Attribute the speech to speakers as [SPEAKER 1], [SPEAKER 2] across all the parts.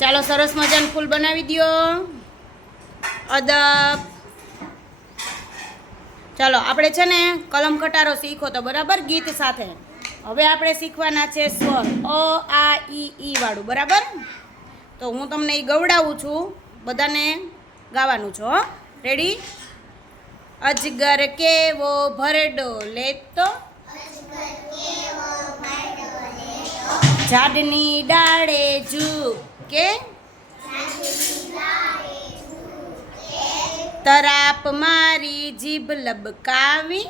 [SPEAKER 1] ચાલો સરસ મજાનું ફૂલ બનાવી દ્યો. અદબ. ચાલો, આપણે છે ને કલમ કટારો શીખો તો બરાબર ગીત સાથે. હવે આપણે શીખવાના છે સ્વર. અ, આ, ઈ ઈ વાળું, બરાબર? તો હું તમને એ ગવડાવું છું. બધાને ગાવાનું છો રેડી અજગર કેવો ભરડો લેતો? ઝાડની ડાળે ઝૂકે તરાપ મારી જીભ લબકાવી.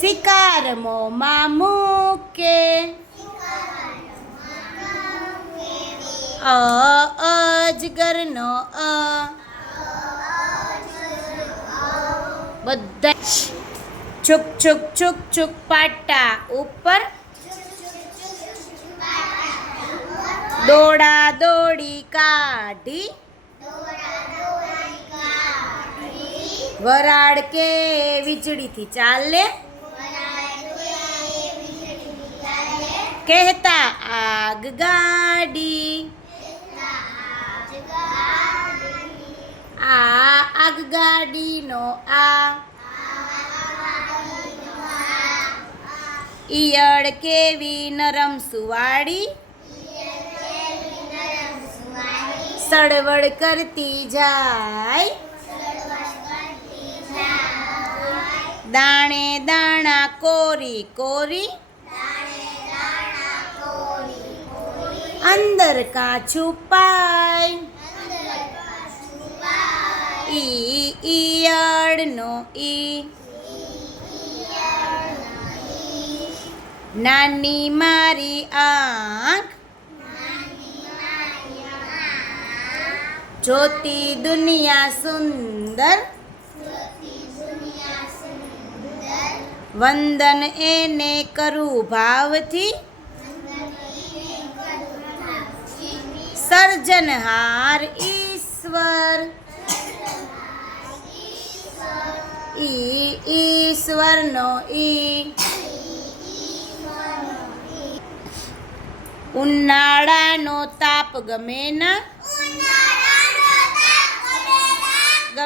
[SPEAKER 1] શિકાર મોમાં મૂકે. અ, અજગરનો અ. બધા છુક છુક છુક છુક પાટા ઉપર દોડા દોડી કાઢી. વરાળ કે વીજળીથી ચાલે. કહેતા આગ ગાડી. આ આગગાડીનો આ. ઈયળ કેવી નરમ સુવાળી. સળવળ કરતી જાય. દાણે દાણા કોરી કોરી. અંદર કાચું પાય ઈ ઈયળનો ઈ. નાની મારી આંખ. જોતી દુનિયા સુંદર. વંદન એને કરું ભાવથી. સર્જનહાર ઈશ્વર. ઈ ઈશ્વરનો ઈ. ઉનાળાનો તાપ ગમે ના.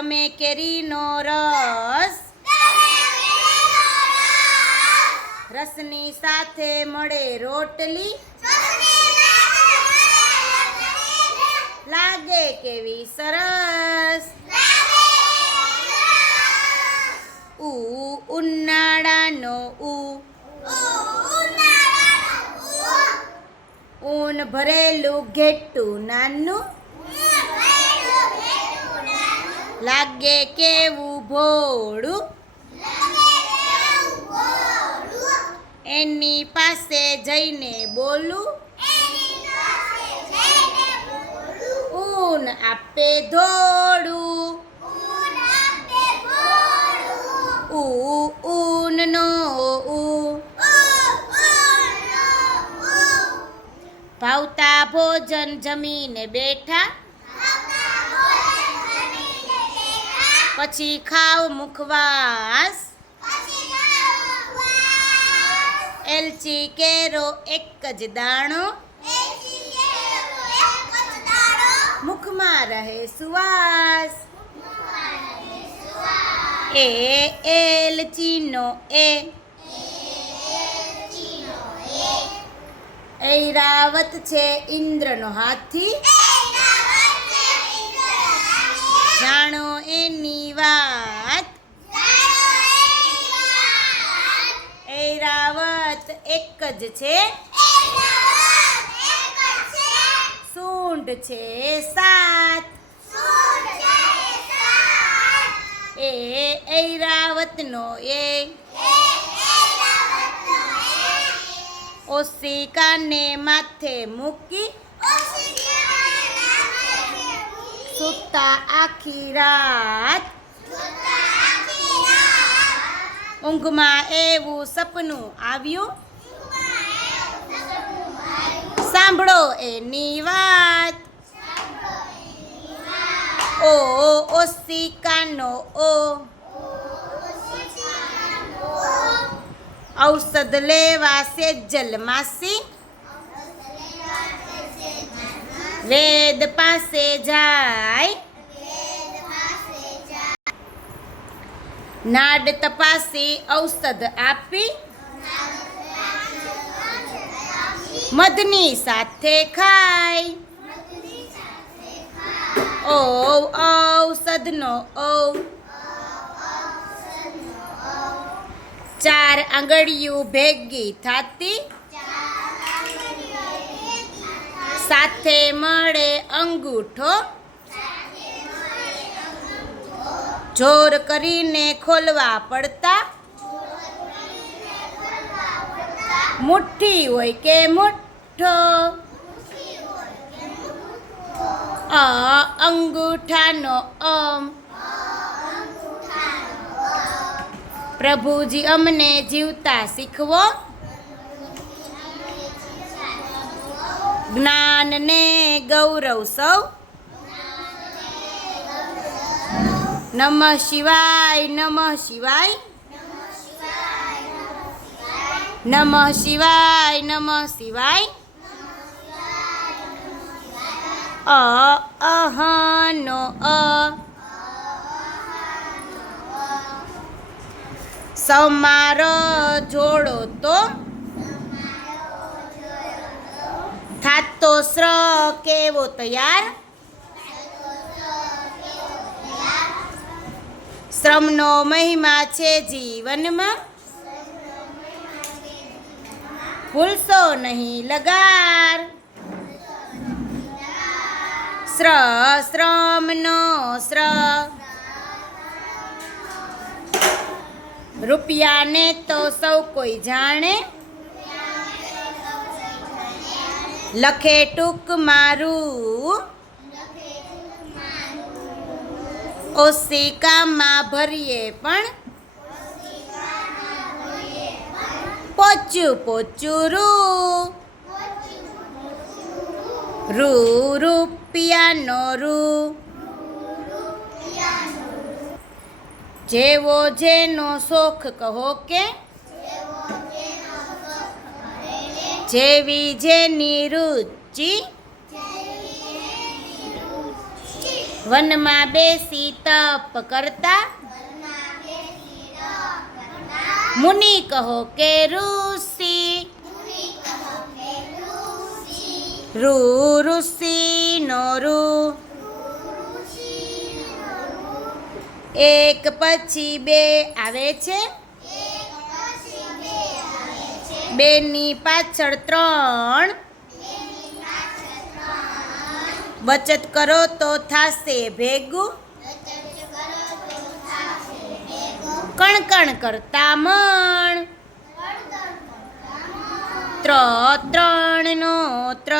[SPEAKER 1] ગમે કેરીનો રસ. રસની સાથે મળે રોટલી. લાગે કેવી સરસ. ઉ ઉનાળાનો ઉ. ઊન ભરેલું ઘેટું નાનું. લાગે કેવું ભોળું? એની પાસે જઈને બોલું. ઊન આપે ધોળું. ઉ ઊનનો ઉ. ભાવતા ભોજન જમીને બેઠા. પછી ખાવ મુખવાસ. એલચી કેરો એક જ દાણો. મુખમાં રહે સુવાસ. એ એલચીનો એ. ઐરાવત છે ઇન્દ્રનો હાથી. જાણો એની વાત ઐરાવત એક જ છે. સૂંઢ છે સાત. એ ઐરાવતનો એ. ઓશિકાને માથે મૂકી સુતા આખી રાત. ઊંઘમાં એવું સપનું આવ્યું. સાંભળો એની વાત. ઓ ઓશિકાનો ઓ ઔષધ લેવા સેજલ માસી વેદ પાસે જાય. નાડ તપાસી ઔષધ આપી. મધની સાથે ખાય. ઓ ઔષધનો ઔ ચાર આંગળીયું ભેગી થાતી. સાથે મળે અંગૂઠો. જોર કરીને ખોલવા પડતા. મુઠ્ઠી હોય કે મુઠ્ઠો? અ, અંગૂઠાનો અમ. પ્રભુજી અમને જીવતા શીખવો. જ્ઞાન ને ગૌરવ સૌ. નમઃ શિવાય નમઃ શિવાય. નમઃ શિવાય નમઃ શિવાય. અ, અહ, નો, અ. સમારો જોડો તો થાતો શ્ર કેવો તૈયાર? શ્રમનો મહિમા છે જીવનમાં. ભૂલશો નહીં. લગાર. શ્ર શ્રમનો શ્ર રૂપિયાને તો સૌ કોઈ જાણે. લખે ટૂંક મારું. ઓશિકામાં ભરીએ પણ. પોચું પોચું રૂ. રૂ રૂપિયાનો રૂ. જેવો જેનો શોખ કહો કે. જેવી જેની રુચિ. વનમાં બેસી તપ કરતા. મુનિ કહો કે ઋષિ. રુ ઋષિ નો રૂ એક પછી બે આવે છે? બેની પાછળ ત્રણ. બચત કરો તો થાશે ભેગું. કણ કણ કરતા મણ. ત્ર ત્રણ નો ત્ર